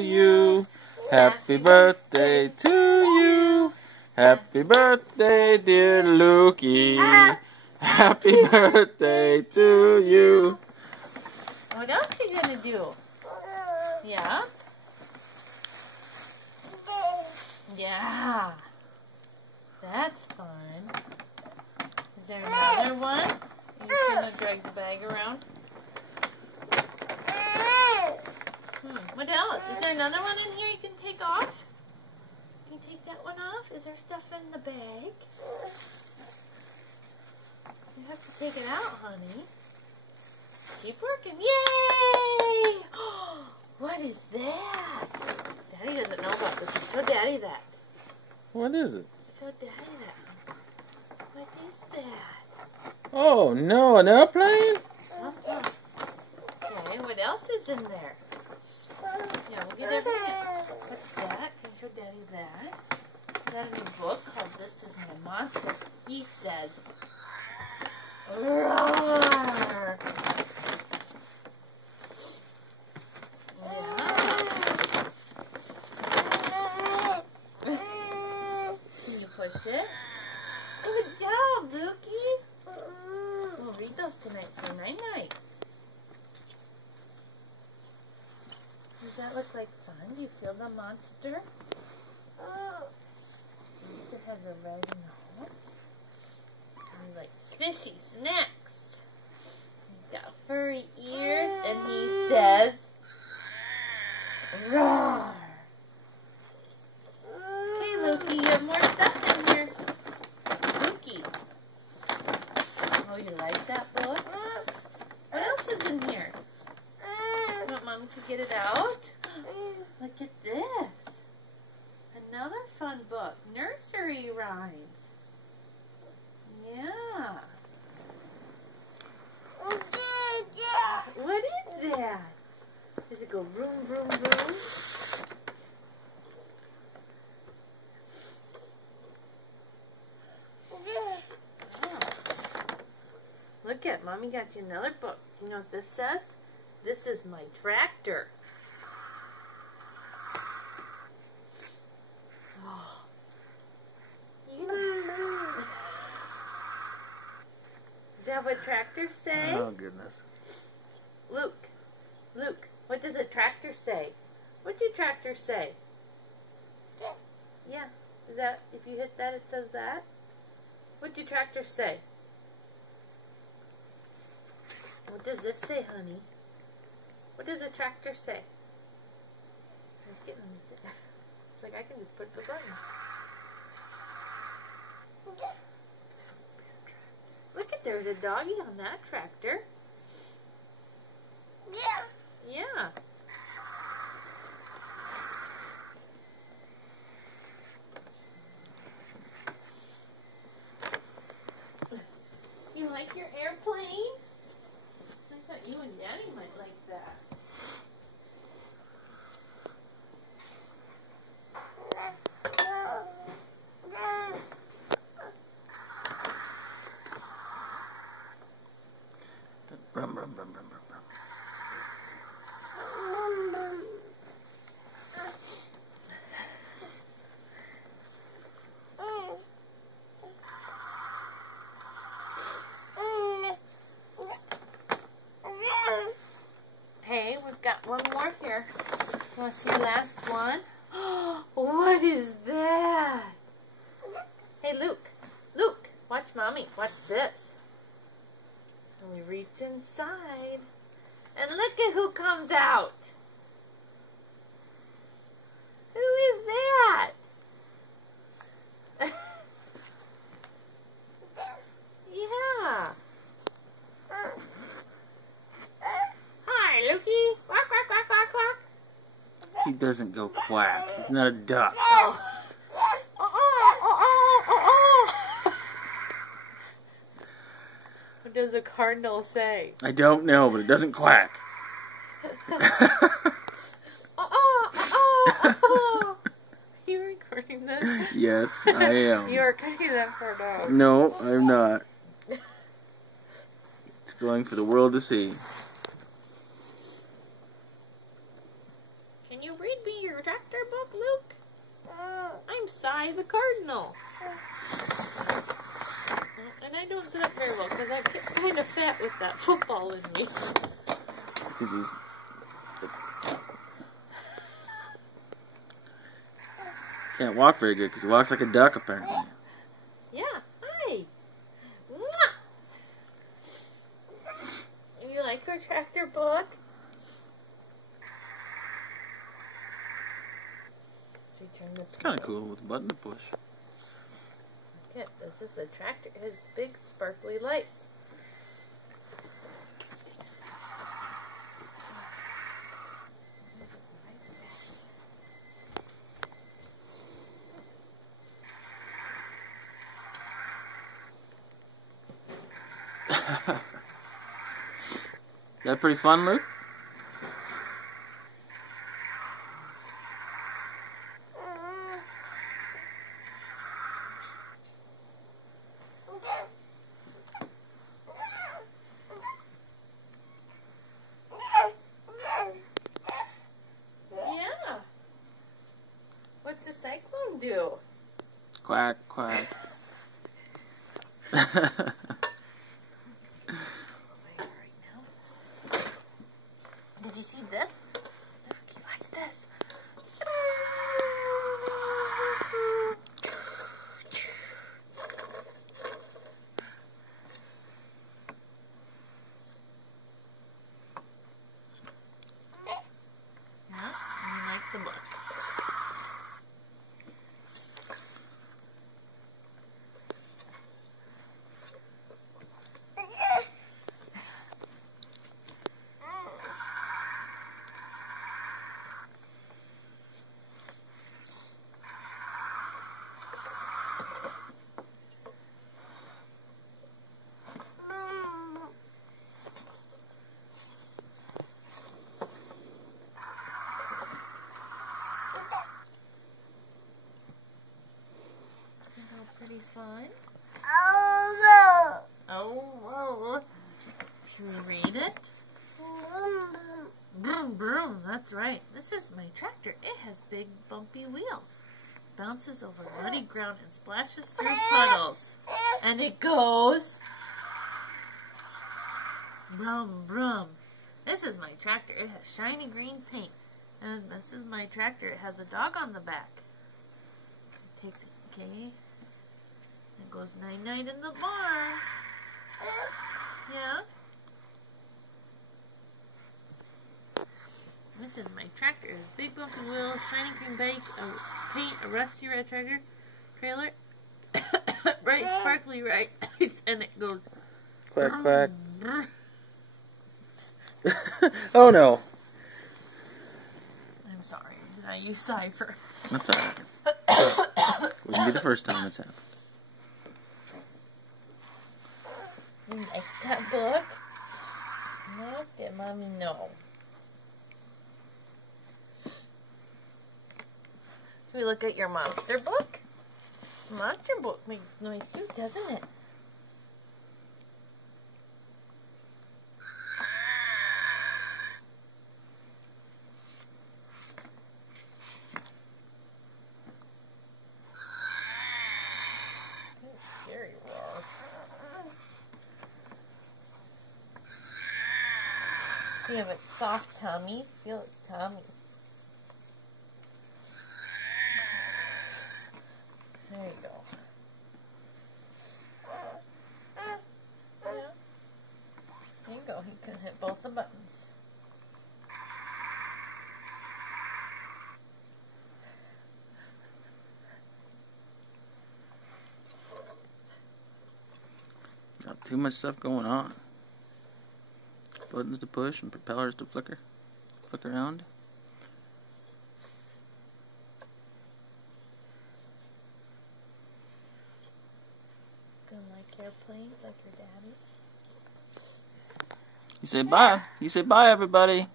you. Happy birthday to you. Happy birthday, dear Lukey. Happy birthday to you. What else are you gonna do? Yeah? Yeah. That's fun. Is there another one? Are you gonna drag the bag around? What else? Is there another one in here you can take off? Can you take that one off? Is there stuff in the bag? You have to take it out, honey. Keep working. Yay! What is that? Daddy doesn't know about this. Show Daddy that. What is it? Show Daddy that. What is that? Oh no, an airplane? Okay, what else is in there? Yeah, we'll get everything. What's that? Can you show Daddy that? I got a new book called This Is My Monster. He says, roar! Can you push it? Good job, Lukey. We'll read those tonight for night-night. Does that look like fun? Do you feel the monster? It has a red nose. He likes fishy snacks. He's got furry ears, and he says, roar! Okay, Lukey, you have more stuff in here. Lukey. Oh, you like that book? What else is in here? You want Mommy to get it out? Look at this. Another fun book. Nursery rhymes. Yeah. What is that? Does it go vroom, vroom, vroom? Oh. Look at Mommy got you another book. You know what this says? This is my tractor. Oh. Is that what tractors say? Oh goodness. Luke, what does a tractor say? What do tractors say? Yeah. Is that, if you hit that, it says that? What do tractors say? What does this say, honey? What does a tractor say? I was getting this. It's like I can just push the button. Look at, there's a doggy on that tractor. Yeah. You like your airplane? I thought you and Daddy might like that. Brum, brum, brum, brum, brum, brum. Hey, we've got one more here. You want to see the last one? What is that? Hey, Luke, watch Mommy. Watch this. And we reach inside. And look at who comes out. Who is that? Yeah. Hi, Lukey. Quack, quack, quack, quack, quack. He doesn't go quack. He's not a duck. Oh. What does a cardinal say? I don't know, but it doesn't quack. Are you recording that? Yes, I am. You are cutting that part out. No, I'm not. It's going for the world to see. Can you read me your tractor book, Luke? I'm Cy the Cardinal. And I don't sit up very well because I get kind of fat with that football in me. Because he's... Can't walk very good because he walks like a duck, apparently. Yeah, hi. Mwah! You like our tractor book? It's kind of cool with a button to push. Look at this is the tractor. It has big sparkly lights. Is that pretty fun, Luke? Yeah. What's the cyclone do? Quack, quack. Did you see this? Watch this. Yeah, you like the book. Pretty fun. Oh, whoa. Should we read it? Broom, broom. That's right. This is my tractor. It has big, bumpy wheels. Bounces over muddy ground and splashes through puddles. And it goes... Brum, brum. This is my tractor. It has shiny green paint. And this is my tractor. It has a dog on the back. It takes it, okay? It goes night-night in the barn. Yeah. This is my tractor. It has big bumpy wheels, shiny green bike, paint, a rusty red tractor trailer, bright sparkly lights, and it goes... Quack, quack. Oh no. I'm sorry. I use cipher. That's alright. Wouldn't be the first time it's happened. You like that book? Look at Mommy, no. Should we look at your monster book? Monster book makes noise too, doesn't it? Scary walls. You have a soft tummy. Feel its tummy. There you go. Yeah. There you go. He can hit both the buttons. Got too much stuff going on. Buttons to push and propellers to flick around. Gonna like airplanes like your daddy? You say bye. You say bye, everybody.